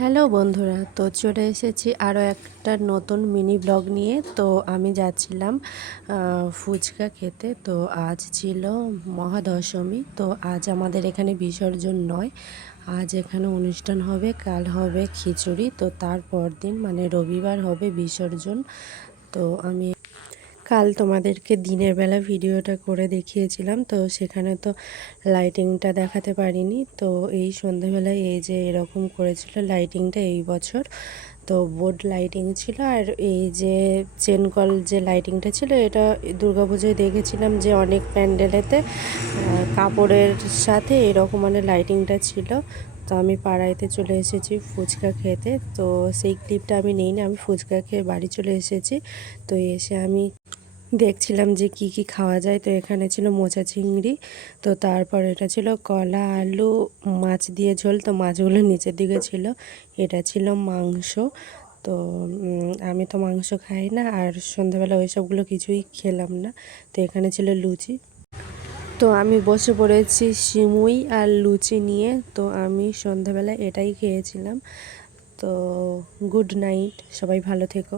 Hello বন্ধুরা, তো চলে এসেছি আরও একটা নতুন মিনি ব্লগ নিয়ে। তো আমি যাচ্ছিলাম ফুচকা খেতে। তো আজ ছিল মহাদশমী। তো আজ আমাদের এখানে বিসর্জন নয়, আজ এখানে অনুষ্ঠান হবে, কাল হবে খিচুড়ি। তো তারপর দিন মানে রবিবার হবে বিসর্জন। তো আমি কাল তোমাদেরকে দিনের বেলা ভিডিওটা করে দেখিয়েছিলাম, তো সেখানে তো লাইটিংটা দেখাতে পারিনি। তো এই সন্ধ্যাবেলায় এই যে এরকম করেছিল লাইটিংটা এই বছর। তো বোর্ড লাইটিং ছিল, আর এই যে চেনকল যে লাইটিংটা ছিল এটা দুর্গাপুজোয় দেখেছিলাম যে অনেক প্যান্ডেলেতে কাপড়ের সাথে এরকম মানে লাইটিংটা ছিল। তো আমি পাড়াইতে চলে এসেছি ফুচকা খেতে। তো সেই ক্লিপটা আমি নিইনি, আমি ফুচকা খেয়ে বাড়ি চলে এসেছি। তো এসে আমি দেখছিলাম যে কি কি খাওয়া যায়। তো এখানে ছিল মোচা চিংড়ি, তো তারপর এটা ছিল কলা আলু মাছ দিয়ে ঝোল, তো মাছগুলো নিচের দিকে ছিল। এটা ছিল মাংস। তো আমি তো মাংস খাই না, আর সন্ধ্যাবেলা ওইসবগুলো কিছুই খেলাম না। তো এখানে ছিল লুচি। তো আমি বসে পড়েছি সিমুই আর লুচি নিয়ে। তো আমি সন্ধ্যাবেলা এটাই খেয়েছিলাম। তো গুড নাইট, সবাই ভালো থেকো।